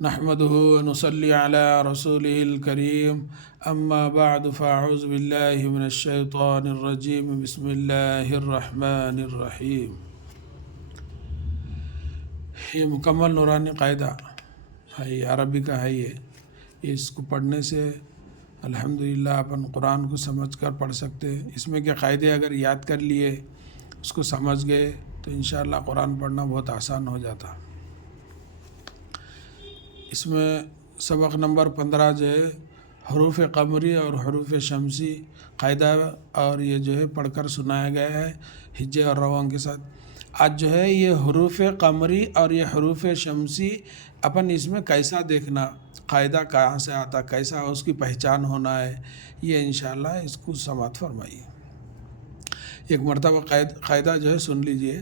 نحمده ونصلي على رسوله الكريم اما بعد فاعوذ بالله من الشيطان الرجيم بسم الله الرحمن الرحیم۔ یہ مکمل نورانی قاعدہ ہے، یہ عربی کا ہے۔ یہ اس کو پڑھنے سے الحمدللہ اپن قرآن کو سمجھ کر پڑھ سکتے۔ اس میں کے قاعدے اگر یاد کر لیے، اس کو سمجھ گئے تو انشاءاللہ قرآن پڑھنا بہت آسان ہو جاتا۔ اس میں سبق نمبر 15 جو ہے حروف قمری اور حروف شمسی قاعدہ، اور یہ جو ہے پڑھ کر سنایا گیا ہے ہجے اور روان کے ساتھ۔ آج جو ہے یہ حروف قمری اور یہ حروف شمسی اپن اس میں کیسا دیکھنا، قاعدہ کہاں سے آتا، کیسا اس کی پہچان ہونا ہے، یہ انشاءاللہ اس کو سماعت فرمائیے۔ ایک مرتبہ قاعدہ جو ہے سن لیجئے۔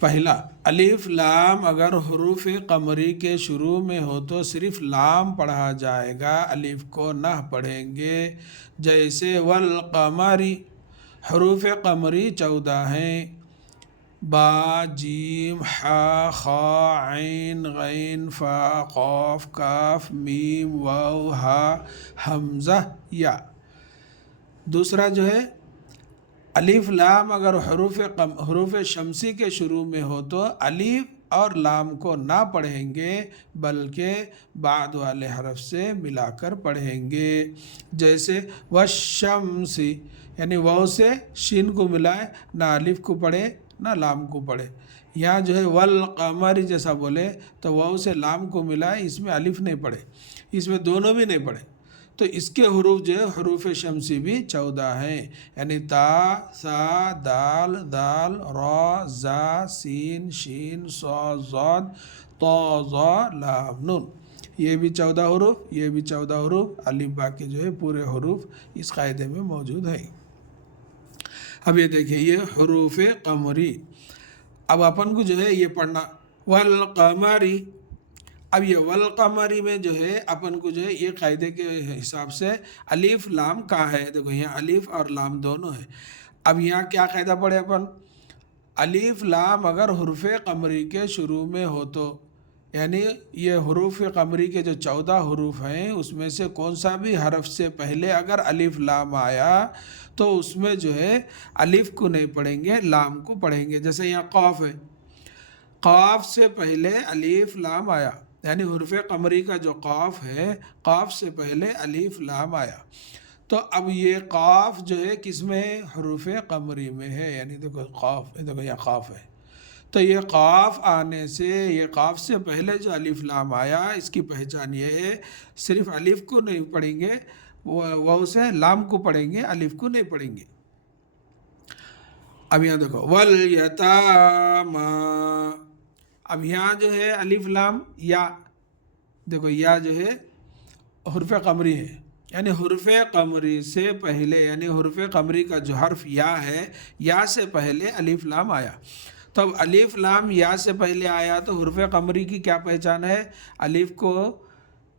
پہلا، الف لام اگر حروف قمری کے شروع میں ہو تو صرف لام پڑھا جائے گا، الف کو نہ پڑھیں گے۔ جیسے والقمری، حروف قمری 14 ہیں، با، جیم، حا، خا، عین، غین، فا، قاف، کاف، میم، واو، ہا، حمزہ، یا۔ دوسرا جو ہے الف لام اگر حروف شمسی کے شروع میں ہو تو الف اور لام کو نہ پڑھیں گے بلکہ بعد والے حرف سے ملا کر پڑھیں گے۔ جیسے والشمسی، یعنی واو سے شین کو ملائے، نہ الف کو پڑھے نہ لام کو پڑھے۔ یہاں جو ہے والقمر جیسا بولے تو واو سے لام کو ملائے، اس میں الف نہیں پڑھے، اس میں دونوں بھی نہیں پڑھے۔ تو اس کے حروف جو ہے حروف شمسی بھی 14 ہیں، یعنی تا، ثا، دال، دال، را، زا، سین، شین، صا، ضاد، طا، ظا، لام، نون۔ یہ بھی 14 حروف، یہ بھی 14 حروف، الف با کے جو ہے پورے حروف اس قاعدے میں موجود ہیں۔ اب یہ دیکھیں، یہ حروف قمری۔ اب اپن کو جو ہے یہ پڑھنا والقمری۔ اب یہ والقمری میں جو ہے اپن کو جو ہے یہ قاعدے کے حساب سے الف لام کہاں ہے، دیکھو یہاں الف اور لام دونوں ہیں۔ اب یہاں کیا قاعدہ پڑھے اپن، الف لام اگر حروف قمری کے شروع میں ہو تو، یعنی یہ حروف قمری کے جو 14 حروف ہیں اس میں سے کون سا بھی حرف سے پہلے اگر الف لام آیا تو اس میں جو ہے الف کو نہیں پڑھیں گے، لام کو پڑھیں گے۔ جیسے یہاں قاف ہے، قاف سے پہلے الف لام آیا، یعنی حروف قمری کا جو قاف ہے، قاف سے پہلے الف لام آیا، تو اب یہ قاف جو ہے کس میں ہے، حروف قمری میں ہے۔ یعنی دیکھو قاف، دیکھو یہ قاف ہے، تو یہ قاف آنے سے، یہ قاف سے پہلے جو الف لام آیا، اس کی پہچان یہ ہے صرف الف کو نہیں پڑھیں گے، وہ سے لام کو پڑھیں گے، الف کو نہیں پڑھیں گے۔ اب یہاں دیکھو والیتاما، اب یہاں جو ہے الف لام یا، دیکھو یا جو ہے حرف قمری ہے، یعنی حرف قمری سے پہلے، یعنی حرف قمری کا جو حرف یا ہے، یا سے پہلے الف لام آیا، تو اب الف لام یا سے پہلے آیا تو حرف قمری کی کیا پہچان ہے، الف کو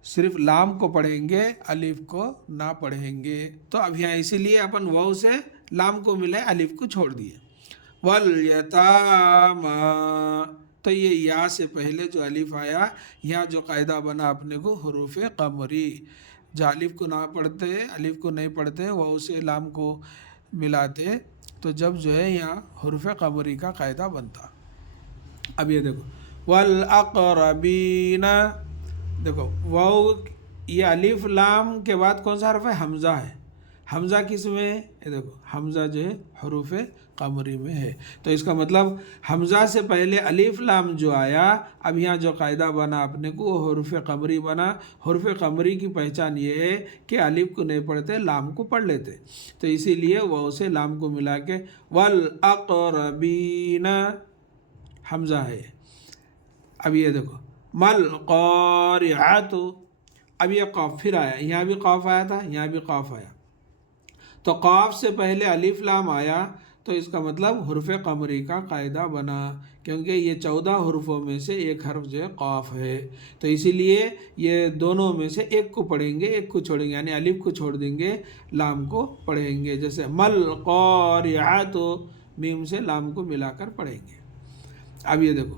صرف لام کو پڑھیں گے، الف کو نہ پڑھیں گے۔ تو اب یہاں اسی لیے اپن واو سے لام کو ملے، الف کو چھوڑ دیے۔ والیتاما، تو یہ یا سے پہلے جو الف آیا، یہاں جو قاعدہ بنا اپنے کو حروف قمری، جو الف کو نہ پڑھتے، الف کو نہیں پڑھتے، واو سے لام کو ملاتے، تو جب جو ہے یہاں حروف قمری کا قاعدہ بنتا۔ اب یہ دیکھو والاقربین، دیکھو واو، یہ الف لام کے بعد کون سا حرف ہے، حمزہ ہے۔ حمزہ کس میں ہے، یہ دیکھو حمزہ جو ہے حروف قمری میں ہے، تو اس کا مطلب حمزہ سے پہلے الف لام جو آیا، اب یہاں جو قاعدہ بنا اپنے کو وہ حروف قمری بنا۔ حروف قمری کی پہچان یہ ہے کہ الف کو نہیں پڑھتے، لام کو پڑھ لیتے، تو اسی لیے واو سے لام کو ملا کے والاقربین، حمزہ ہے۔ اب یہ دیکھو مالقارعۃ، اب یہ قاف پھر آیا، یہاں بھی قاف آیا تھا، یہاں بھی قاف آیا، تو قاف سے پہلے الف لام آیا تو اس کا مطلب حرف قمری کا قاعدہ بنا، کیونکہ یہ 14 حروفوں میں سے ایک حرف جو ہے قاف ہے، تو اسی لیے یہ دونوں میں سے ایک کو پڑھیں گے، ایک کو چھوڑیں گے، یعنی الف کو چھوڑ دیں گے، لام کو پڑھیں گے۔ جیسے مالقارعۃ، میم سے لام کو ملا کر پڑھیں گے۔ اب یہ دیکھو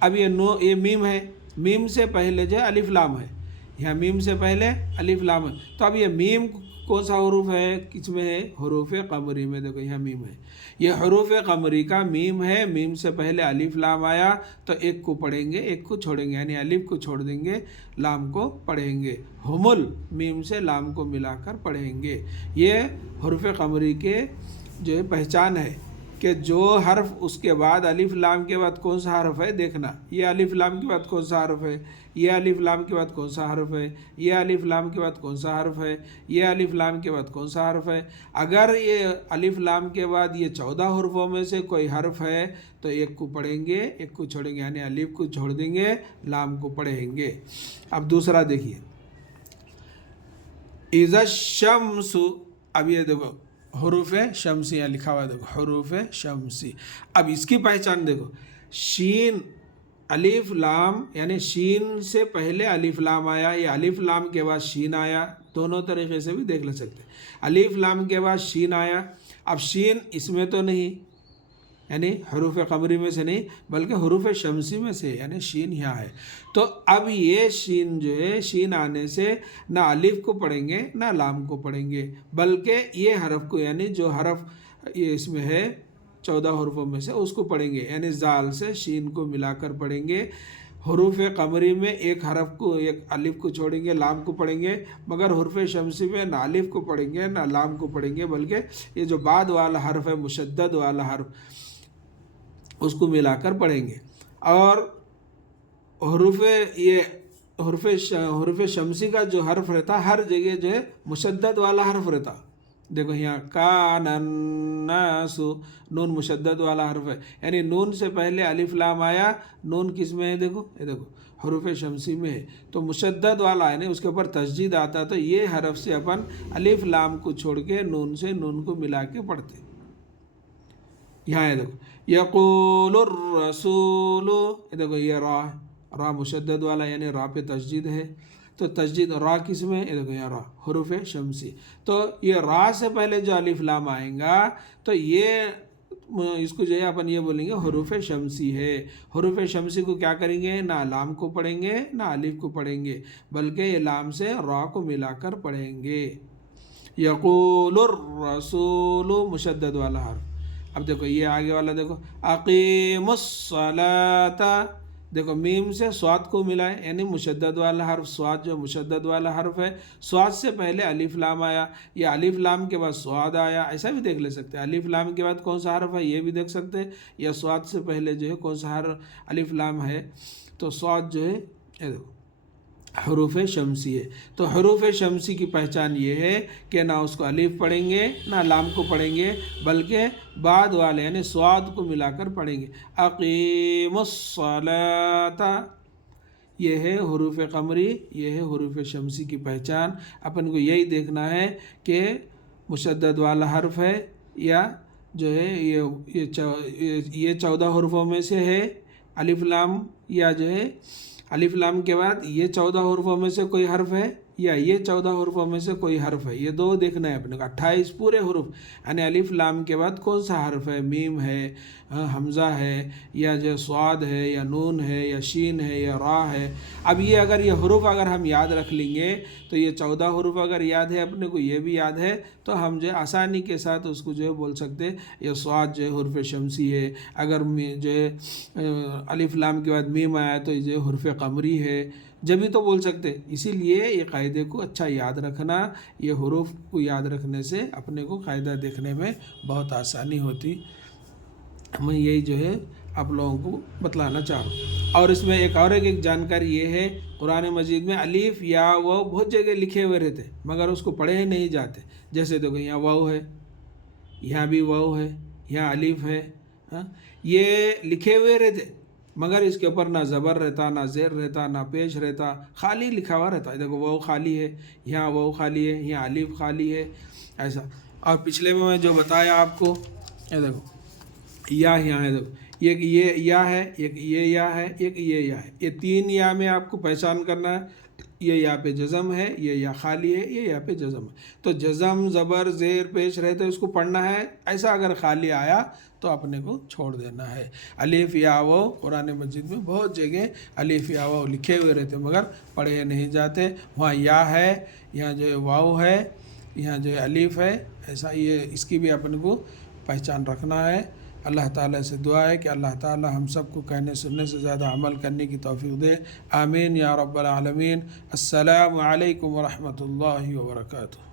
اب یہ میم ہے، میم سے پہلے جو ہے الف لام ہے، یہاں میم سے پہلے الف لام ہے. تو اب یہ میم کون سا حروف ہے، کس میں ہے؟ حروف قمری میں. دیکھو یہاں میم ہے، یہ حروف قمری کا میم ہے. میم سے پہلے الف لام آیا تو ایک کو پڑھیں گے، ایک کو چھوڑیں گے، یعنی الف کو چھوڑ دیں گے، لام کو پڑھیں گے. ہمل میم سے لام کو ملا کر پڑھیں گے. یہ حروف قمری کے جو ہے پہچان ہے کہ جو حرف اس کے بعد الف لام کے بعد کون سا حرف ہے دیکھنا. یہ الف لام کے بعد کون سا حرف ہے، یہ الف لام کے بعد کون سا حرف ہے، یہ الف لام کے بعد کون سا حرف ہے، یہ الف لام کے بعد کون سا حرف ہے. اگر یہ الف لام کے بعد یہ 14 حروفوں میں سے کوئی حرف ہے تو ایک کو پڑھیں گے، ایک کو چھوڑیں گے، یعنی الف کو چھوڑ دیں گے، لام کو پڑھیں گے. اب دوسرا دیکھیے، اذا الشمس. اب یہ دیکھو حروف شمسی یہاں لکھا ہوا ہے، دیکھو حروف شمسی. اب اس کی پہچان دیکھو، شین الف لام، یعنی شین سے پہلے الف لام آیا یا الف لام کے بعد شین آیا، دونوں طریقے سے بھی دیکھ لے سکتے. الف لام کے بعد شین آیا، اب شین اس میں تو نہیں، یعنی حروف قمری میں سے نہیں بلکہ حروف شمسی میں سے، یعنی شین یہاں ہے. تو اب یہ شین جو ہے، شین آنے سے نہ الف کو پڑھیں گے نہ لام کو پڑھیں گے، بلکہ یہ حرف کو، یعنی جو حرف یہ اس میں ہے 14 حروفوں میں سے اس کو پڑھیں گے، یعنی زال سے شین کو ملا کر پڑھیں گے. حروف قمری میں ایک حرف کو، ایک الف کو چھوڑیں گے، لام کو پڑھیں گے، مگر حروف شمسی میں نہ الف کو پڑھیں گے نہ لام کو پڑھیں گے، بلکہ یہ جو بعد والا حرف ہے، مشدد والا حرف، اس کو ملا کر پڑھیں گے. اور حروف شمسی کا جو حرف رہتا ہر جگہ جو ہے مشدد والا حرف رہتا. دیکھو یہاں کان الناس، نون مشدد والا حرف ہے، یعنی نون سے پہلے الف لام آیا، نون کس میں ہے؟ دیکھو یہ دیکھو حروف شمسی میں ہے، تو مشدد والا یعنی اس کے اوپر تشدید آتا، تو یہ حرف سے اپن الف لام کو چھوڑ کے نون سے نون کو ملا کے پڑھتے. یہاں یہ دیکھو یقول الرسول، یہ دیکھو یہ را مشدد والا، یعنی را پہ تشدید ہے، تو تشدید را کس میں؟ یہ دیکھو یہ را حروف شمسی. تو یہ را سے پہلے جو الف لام آئیں گا تو یہ اس کو جو ہے اپن یہ بولیں گے حروف شمسی ہے. حروف شمسی کو کیا کریں گے؟ نہ لام کو پڑھیں گے نہ الف کو پڑھیں گے، بلکہ یہ لام سے را کو ملا کر پڑھیں گے. یقول الرسول مشدد والا حرف. اب دیکھو یہ آگے والا دیکھو اقیم الصلاۃ، دیکھو میم سے صاد کو ملائے، یعنی مشدد والا حرف صاد جو مشدد والا حرف ہے، صاد سے پہلے الف لام آیا یا الف لام کے بعد صاد آیا، ایسا بھی دیکھ لے سکتے ہیں. الف لام کے بعد کون سا حرف ہے یہ بھی دیکھ سکتے ہیں، یا صاد سے پہلے جو ہے کون سا حرف الف لام ہے، تو صاد جو ہے یہ دیکھو حروف شمسی ہے. تو حروف شمسی کی پہچان یہ ہے کہ نہ اس کو الف پڑھیں گے نہ لام کو پڑھیں گے، بلکہ بعد والے یعنی صاد کو ملا کر پڑھیں گے. اقیم الصلاۃ، یہ ہے حروف قمری، یہ ہے حروف شمسی کی پہچان. اپن کو یہی دیکھنا ہے کہ مشدد والا حرف ہے یا جو ہے یہ 14 حروفوں میں سے ہے الف لام، یا جو ہے الف لام کے بعد یہ 14 حروفوں میں سے کوئی حرف ہے یا یہ 14 حروفوں میں سے کوئی حرف ہے. یہ دو دیکھنا ہے اپنے کو. 28 پورے حروف، یعنی الف لام کے بعد کون سا حرف ہے، میم ہے، حمزہ ہے، یا جو صاد ہے، یا نون ہے، یا شین ہے، یا را ہے. اب یہ اگر یہ حروف اگر ہم یاد رکھ لیں گے تو یہ 14 حروف اگر یاد ہے اپنے کو، یہ بھی یاد ہے، تو ہم جو ہے آسانی کے ساتھ اس کو جو ہے بول سکتے یہ صاد جو ہے حرف شمسی ہے. اگر جو ہے الف لام کے بعد میم آیا تو یہ حرف قمری ہے، جبھی تو بول سکتے. اسی لیے یہ قاعدے کو اچھا یاد رکھنا، یہ حروف کو یاد رکھنے سے اپنے کو قاعدہ دیکھنے میں بہت آسانی ہوتی. میں یہی جو ہے آپ لوگوں کو بتلانا چاہ رہا ہوں. اور اس میں ایک جانکاری یہ ہے، قرآن مجید میں الف یا واو بہت جگہ لکھے ہوئے رہتے مگر اس کو پڑھے نہیں جاتے. جیسے دیکھو یہاں واو ہے، یہاں بھی واو ہے، یہاں الف ہے، یہ لکھے ہوئے رہتے مگر اس کے اوپر نہ زبر رہتا، نہ زیر رہتا، نہ پیش رہتا، خالی لکھا ہوا رہتا. دیکھو واو خالی ہے، یہاں واو خالی ہے، یہاں الف خالی ہے، ایسا. اور پچھلے میں جو بتایا آپ کو، یہ دیکھو یا یہاں ہے، دیکھو ایک یہ یا ہے، ایک یہ یا ہے، ایک یہ یا ہے. یہ 3 یا میں آپ کو پہچان کرنا ہے. یہ یا پہ جزم ہے، یہ یا خالی ہے، یہ یا پہ جزم ہے. تو جزم زبر زیر پیش رہتے اس کو پڑھنا ہے. ایسا اگر خالی آیا تو اپنے کو چھوڑ دینا ہے۔ الف یا واو قرآن مجید میں بہت جگہ الف یا واو لکھے ہوئے رہتے مگر پڑھے نہیں جاتے، وہاں یا ہے، یہاں جو ہے واو ہے، یہاں جو ہے الف ہے، ایسا یہ اس کی بھی اپنے کو پہچان رکھنا ہے۔ اللہ تعالیٰ سے دعا ہے کہ اللہ تعالیٰ ہم سب کو کہنے سننے سے زیادہ عمل کرنے کی توفیق دے، آمین یا رب العالمین۔ السلام علیکم ورحمۃ اللہ وبرکاتہ۔